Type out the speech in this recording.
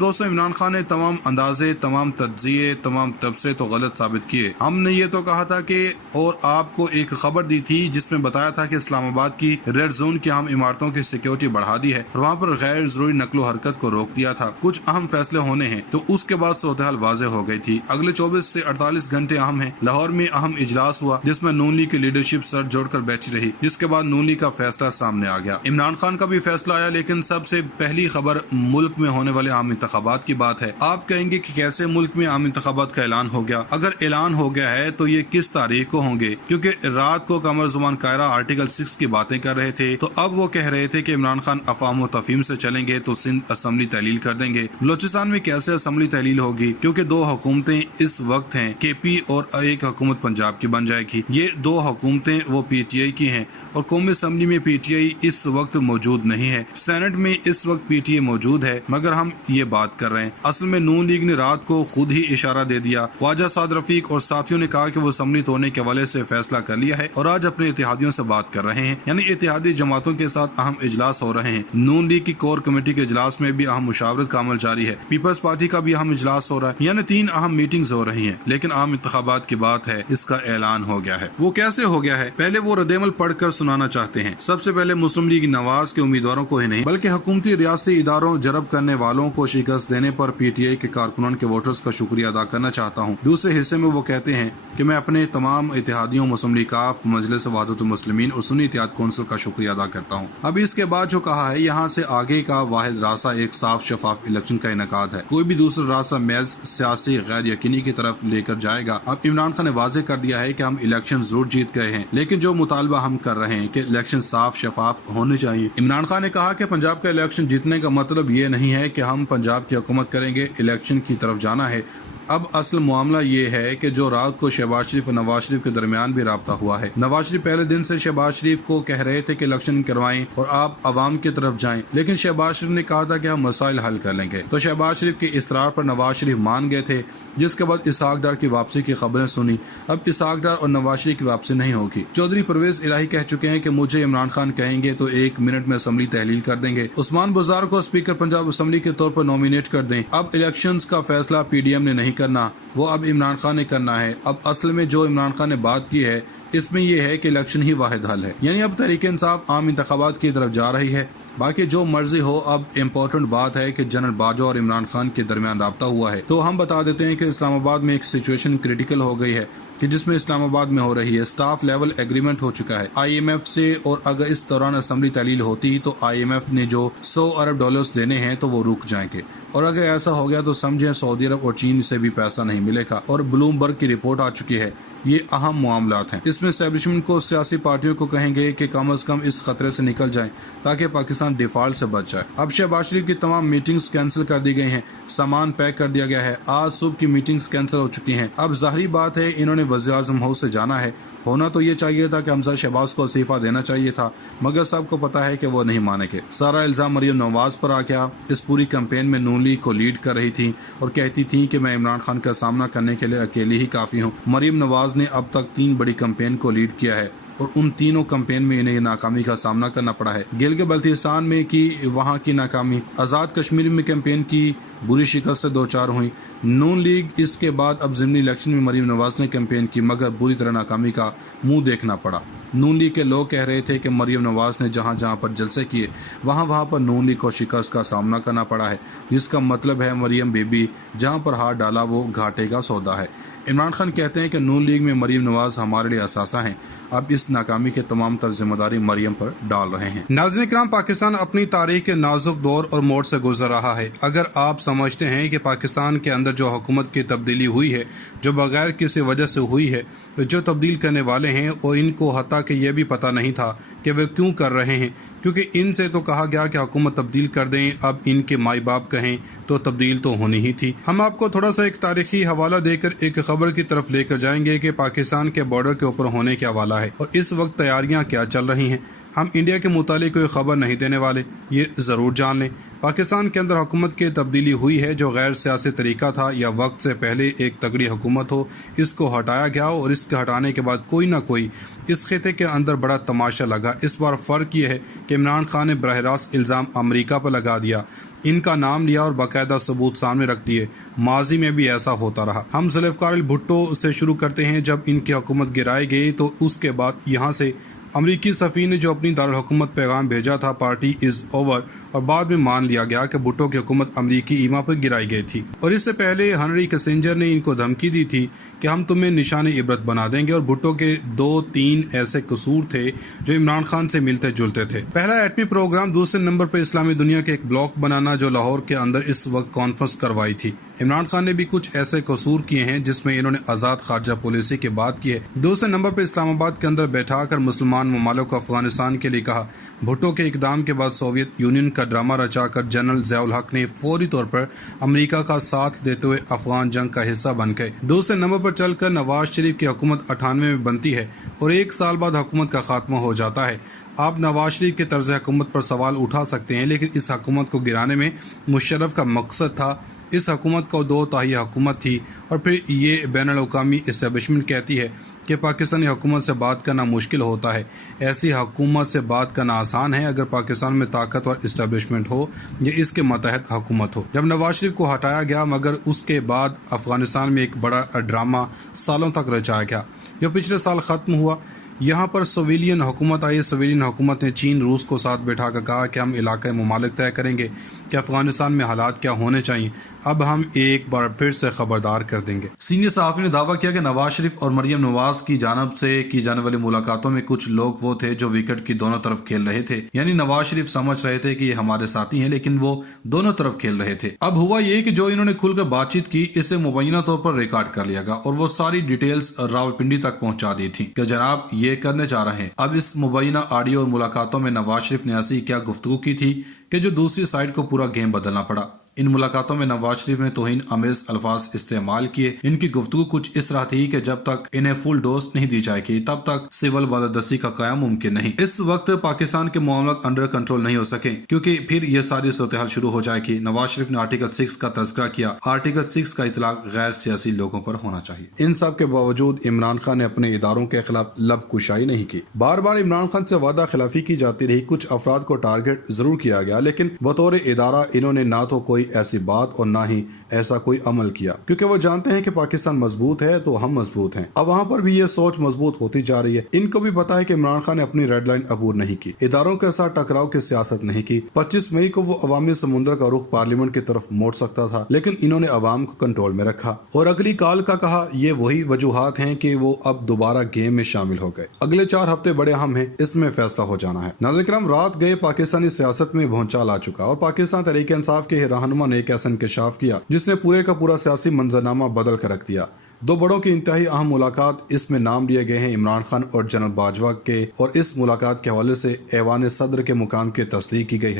दोस्तों, इमरान खान ने तमाम अंदाजे, तमाम तज्जिए, तमाम तबसरे तो गलत साबित किए। हमने ये तो कहा था कि और आपको एक खबर दी थी जिसमें बताया था कि इस्लामाबाद की रेड जोन की हम इमारतों की सिक्योरिटी बढ़ा दी है और वहाँ पर गैर जरूरी नकलो हरकत को रोक दिया था। कुछ अहम फैसले होने हैं, तो उसके बाद सूरत-ए-हाल वाज़ेह हो गई थी। अगले 24 से 48 घंटे अहम है। लाहौर में अहम इजलास हुआ जिसमें नून लीग की लीडरशिप सर जोड़कर बैठी रही, जिसके बाद नून लीग का फैसला सामने आ गया। इमरान खान का भी फैसला आया, लेकिन सबसे पहली खबर मुल्क में होने वाले आम इंतखाबात की बात है। आप कहेंगे कि कैसे मुल्क में आम इंतखाबात का ऐलान हो गया? अगर ऐलान हो गया है तो ये किस तारीख को होंगे? क्योंकि रात को कमर जुबान कायरा आर्टिकल 6 की बातें कर रहे थे, तो अब वो कह रहे थे कि इमरान खान अफवाह व तफहीम से चलेंगे तो सिंध असम्बली तहलील कर देंगे। बलोचिस्तान में कैसे असम्बली तहलील होगी? क्योंकि दो हुकूमतें इस वक्त हैं, केपी और एक हुकूमत पंजाब की बन जाएगी। ये दो हुकूमतें वो पीटीआई की हैं और कौमी असम्बली में पीटीआई इस वक्त मौजूद नहीं है। सेनेट में इस वक्त पीटीआई मौजूद है, मगर हम ये बात कर रहे हैं। असल में नून लीग ने रात को खुद ही इशारा दे दिया। ख्वाजा साद रफीक और साथियों ने कहा कि वो असम्बली तोड़ने के हवाले से फैसला कर लिया है और आज अपने इत्तेहादियों से बात कर रहे हैं, यानी इत्तेहादी जमातों के साथ अहम इजलास हो रहे हैं। नून लीग की कोर कमेटी के इजलास में भी अहम मुशावरत का अमल जारी है। पीपल्स पार्टी का भी अहम इजलास हो रहा है, यानी 3 अहम मीटिंग्स हो रही हैं। लेकिन आम इंतखाबात की बात है, इसका ऐलान हो गया है। वो कैसे हो गया है? पहले वो रद्द-ए-अमल पढ़कर सुनाना चाहते हैं। सबसे पहले मुस्लिम लीग नवाज के उम्मीदवारों को ही नहीं बल्कि हुकूमती रियासती इदारों जरब करने वालों को शिकस्त देने पर पीटीआई के कारकुनान के वोटर्स का शुक्रिया अदा करना चाहता हूँ। दूसरे हिस्से में वो कहते हैं कि मैं अपने तमाम इत्तेहादियों, मुस्लिम लीग काफ, मजलिस वहदतुल मुस्लिमीन और सुन्नी इत्तेहाद कौंसिल का शुक्रिया अदा करता हूँ। अब इसके बाद जो कहा है, यहाँ से आगे का वाहिद रास्ता एक साफ शफाफ इलेक्शन का इनेकाद है। कोई भी दूसरा रास्ता महज सियासी गैर यकीनी की तरफ लेकर जाएगा। अब इमरान खान ने वाज़ेह कर दिया है कि हम इलेक्शन जरूर जीत गए हैं, लेकिन जो मुतालबा हम कर रहे हैं कि इलेक्शन साफ शफाफ होने चाहिए। इमरान खान ने कहा कि पंजाब का इलेक्शन जीतने का मतलब ये नहीं है कि हम पंजाब की हुकूमत करेंगे, इलेक्शन की तरफ जाना है। अब असल मामला ये है कि जो रात को शहबाज शरीफ और नवाज शरीफ के दरमियान भी राब्ता हुआ है। नवाज शरीफ पहले दिन से शहबाज शरीफ को कह रहे थे कि इलेक्शन करवाएं और आप अवाम की तरफ जाएं, लेकिन शहबाज शरीफ ने कहा था कि हम मसाइल हल कर लेंगे। तो शहबाज शरीफ के इसरार पर नवाज शरीफ मान गए थे, जिसके बाद इसहाक डार की वापसी की खबरें सुनी। अब इसहाक डार और नवाज शरीफ की वापसी नहीं होगी। चौधरी परवेज इलाही कह चुके हैं कि मुझे इमरान खान कहेंगे तो 1 मिनट में असम्बली तहलील कर देंगे। उस्मान बुज़ार को स्पीकर पंजाब असम्बली के तौर पर नॉमिनेट कर दें। अब इलेक्शंस का फैसला पीडीएम ने नहीं करना, वो अब इमरान खान ने करना है। अब असल में जो इमरान खान ने बात की है, इसमें यह है कि इलेक्शन ही वाहिद हल है, यानी अब तहरीक इंसाफ आम इंतखाबात की तरफ जा रही है। बाकी जो मर्जी हो, अब इम्पोर्टेंट बात है कि जनरल बाजवा और इमरान खान के दरमियान राब्ता हुआ है। तो हम बता देते हैं कि इस्लामाबाद में एक सिचुएशन क्रिटिकल हो गई है कि जिसमें इस्लामाबाद में हो रही है। स्टाफ लेवल एग्रीमेंट हो चुका है IMF से, और अगर इस दौरान असम्बली तहलील होती तो IMF ने जो $100 अरब देने हैं तो वो रुक जाएंगे, और अगर ऐसा हो गया तो समझें सऊदी अरब और चीन से भी पैसा नहीं मिलेगा। और ब्लूमबर्ग की रिपोर्ट आ चुकी है। ये अहम मामलात हैं। इसमें एस्टेब्लिशमेंट को, सियासी पार्टियों को कहेंगे कि कम अज कम इस खतरे से निकल जाएं ताकि पाकिस्तान डिफॉल्ट से बच जाए। अब शहबाज शरीफ की तमाम मीटिंग्स कैंसिल कर दी गई हैं, सामान पैक कर दिया गया है। आज सुबह की मीटिंग्स कैंसिल हो चुकी हैं। अब जाहिर बात है इन्होंने वज़ीर-ए-आज़म हाउस से जाना है। होना तो ये चाहिए था कि हमजा शहबाज को इस्तीफा देना चाहिए था, मगर सबको पता है कि वो नहीं मानेंगे। सारा इल्ज़ाम मरियम नवाज पर आ गया। इस पूरी कैंपेन में नून लीग को लीड कर रही थी और कहती थी कि मैं इमरान खान का सामना करने के लिए अकेली ही काफ़ी हूँ। मरियम नवाज ने अब तक 3 बड़ी कैंपेन को लीड किया है और उन तीनों कैंपेन में इन्हें नाकामी का सामना करना पड़ा है। गिलगित बल्तिस्तान में की वहाँ की नाकामी, आज़ाद कश्मीर में कैंपेन की बुरी शिकस्त से 2-4 हुई। नून लीग इसके बाद अब ज़िमनी इलेक्शन में मरीम नवाज ने कैंपेन की, मगर बुरी तरह नाकामी का मुंह देखना पड़ा। नून लीग के लोग कह रहे थे कि मरीम नवाज ने जहाँ जहाँ पर जलसे किए वहाँ पर नून लीग को शिकस्त का सामना करना पड़ा है, जिसका मतलब है मरीम बेबी जहाँ पर हाथ डाला वो घाटे का सौदा है। इमरान खान कहते हैं कि नून लीग में मरीम नवाज हमारे लिए असासा हैं। अब इस नाकामी के तमाम तर जिम्मेदारी मरियम पर डाल रहे हैं। नाज़रीन किराम, पाकिस्तान अपनी तारीख के नाजुक दौर और मोड़ से गुजर रहा है। अगर आप समझते हैं कि पाकिस्तान के अंदर जो हुकूमत की तब्दीली हुई है, जो बगैर किसी वजह से हुई है, तो जो तब्दील करने वाले हैं और इनको हता कि यह भी पता नहीं था कि वे क्यों कर रहे हैं, क्योंकि इनसे तो कहा गया कि हुकूमत तब्दील कर दें। अब इनके माई बाप कहें तो तब्दील तो होनी ही थी। हम आपको थोड़ा सा एक तारीखी हवाला देकर एक खबर की तरफ लेकर जाएंगे कि पाकिस्तान के बॉर्डर के ऊपर होने क्या वाला है और इस वक्त तैयारियां क्या चल रही हैं। हम इंडिया के मुतालिक कोई खबर नहीं देने वाले, ये ज़रूर जान लें। पाकिस्तान के अंदर हुकूमत की तब्दीली हुई है जो गैर सियासी तरीका था या वक्त से पहले एक तगड़ी हुकूमत हो, इसको हटाया गया और इसके हटाने के बाद कोई ना कोई इस खिते के अंदर बड़ा तमाशा लगा। इस बार फ़र्क ये है कि इमरान खान ने बरह रास्त इल्ज़ाम अमरीका पर लगा दिया। ان کا نام لیا اور باقاعدہ ثبوت سامنے رکھ دیے۔ ماضی میں بھی ایسا ہوتا رہا۔ ہم ذوالفقار بھٹو سے شروع کرتے ہیں۔ جب ان کی حکومت گرائی گئی تو اس کے بعد یہاں سے امریکی سفیر نے جو اپنی دارالحکومت پیغام بھیجا تھا پارٹی از اوور، اور بعد میں مان لیا گیا کہ بھٹو کی حکومت امریکی ایما پر گرائی گئی تھی، اور اس سے پہلے ہنری کسنجر نے ان کو دھمکی دی تھی کہ ہم تمہیں نشان عبرت بنا دیں گے، اور بھٹو کے 2-3 ایسے قصور تھے جو عمران خان سے ملتے جلتے تھے۔ پہلا ایٹمی پروگرام، دوسرے نمبر پر اسلامی دنیا کے ایک بلاک بنانا جو لاہور کے اندر اس وقت کانفرنس کروائی تھی۔ عمران خان نے بھی کچھ ایسے قصور کیے ہیں جس میں انہوں نے آزاد خارجہ پالیسی کی بات کی ہے۔ دوسرے نمبر پر اسلام آباد کے اندر بیٹھا کر مسلمان ممالک کو افغانستان کے لیے کہا۔ بھٹو کے اقدام کے بعد سوویت یونین کا ڈرامہ رچا کر جنرل ضیاء الحق نے فوری طور پر امریکہ کا ساتھ دیتے ہوئے افغان جنگ کا حصہ بن گئے۔ دوسرے نمبر پر چل کر نواز شریف کی حکومت 98 میں بنتی ہے اور 1 سال بعد حکومت کا خاتمہ ہو جاتا ہے۔ آپ نواز شریف کے طرز حکومت پر سوال اٹھا سکتے ہیں، لیکن اس حکومت کو گرانے میں مشرف کا مقصد تھا۔ اس حکومت کو 2 تہائی حکومت تھی، اور پھر یہ بین الاقوامی اسٹیبلشمنٹ کہتی ہے کہ پاکستانی حکومت سے بات کرنا مشکل ہوتا ہے۔ ایسی حکومت سے بات کرنا آسان ہے اگر پاکستان میں طاقتور اسٹیبلشمنٹ ہو یا اس کے ماتحت حکومت ہو۔ جب نواز شریف کو ہٹایا گیا، مگر اس کے بعد افغانستان میں ایک بڑا ڈرامہ سالوں تک رچایا گیا جو پچھلے سال ختم ہوا۔ یہاں پر سویلین حکومت آئی۔ سویلین حکومت نے چین روس کو ساتھ بٹھا کر کہا کہ ہم علاقائی ممالک طے کریں گے کہ افغانستان میں حالات کیا ہونے چاہیے، اب ہم ایک بار پھر سے خبردار کر دیں گے۔ سینئر صحافی نے دعویٰ کیا کہ نواز شریف اور مریم نواز کی جانب سے کی جانے والی ملاقاتوں میں کچھ لوگ وہ تھے جو وکٹ کی دونوں طرف کھیل رہے تھے، یعنی نواز شریف سمجھ رہے تھے کہ یہ ہمارے ساتھی ہیں لیکن وہ دونوں طرف کھیل رہے تھے۔ اب ہوا یہ کہ جو انہوں نے کھل کر بات چیت کی اسے مبینہ طور پر ریکارڈ کر لیا گیا اور وہ ساری ڈیٹیلز راولپنڈی تک پہنچا دی تھی کہ جناب یہ کرنے جا رہے ہیں۔ اب اس مبینہ آڈیو اور ملاقاتوں میں نواز شریف نے ایسی کیا گفتگو کی تھی کہ جو دوسری سائڈ کو پورا گیم بدلنا پڑا۔ ان ملاقاتوں میں نواز شریف نے توہین آمیز الفاظ استعمال کیے۔ ان کی گفتگو کچھ اس طرح تھی کہ جب تک انہیں فل ڈوز نہیں دی جائے گی تب تک سول بالادستی کا قیام ممکن نہیں۔ اس وقت پاکستان کے معاملات انڈر کنٹرول نہیں ہو سکے کیونکہ پھر یہ ساری صورتحال شروع ہو جائے گی۔ نواز شریف نے آرٹیکل 6 کا تذکرہ کیا۔ آرٹیکل 6 کا اطلاق غیر سیاسی لوگوں پر ہونا چاہیے۔ ان سب کے باوجود عمران خان نے اپنے اداروں کے خلاف لب کشائی نہیں کی۔ بار بار عمران خان سے وعدہ خلافی کی جاتی رہی۔ کچھ افراد کو ٹارگٹ ضرور کیا گیا لیکن بطور ادارہ انہوں نے نہ تو کوئی ایسی بات اور نہ ہی ایسا کوئی عمل کیا، کیونکہ وہ جانتے ہیں کہ پاکستان مضبوط ہے تو ہم مضبوط ہیں۔ اب وہاں پر بھی یہ سوچ مضبوط ہوتی جا رہی ہے۔ ان کو بھی پتا ہے کہ عمران خان نے اپنی ریڈ لائن عبور نہیں کی، اداروں کے ساتھ ٹکراؤ کی سیاست نہیں کی۔ 25 مئی کو وہ عوامی سمندر کا رخ پارلیمنٹ کی طرف موڑ سکتا تھا لیکن انہوں نے عوام کو کنٹرول میں رکھا اور اگلی کال کا کہا۔ یہ وہی وجوہات ہیں کہ وہ اب دوبارہ گیم میں شامل ہو گئے۔ اگلے 4 ہفتے بڑے اہم ہیں، اس میں فیصلہ ہو جانا ہے۔ ناظرین کرام، رات گئے پاکستانی سیاست میں بھونچال آ چکا اور پاکستان تحریک انصاف کے رہنما نے ایک ایسا انکشاف کیا جس نے پورے کا پورا سیاسی منظرنامہ بدل کر رکھ دیا۔ 2 بڑوں کی انتہائی اہم ملاقات اس میں نام لیے گئے ہیں عمران خان اور جنرل باجوہ کے، اور اس ملاقات کے حوالے سے ایوان صدر کے مقام کی تصدیق کی گئی ہے۔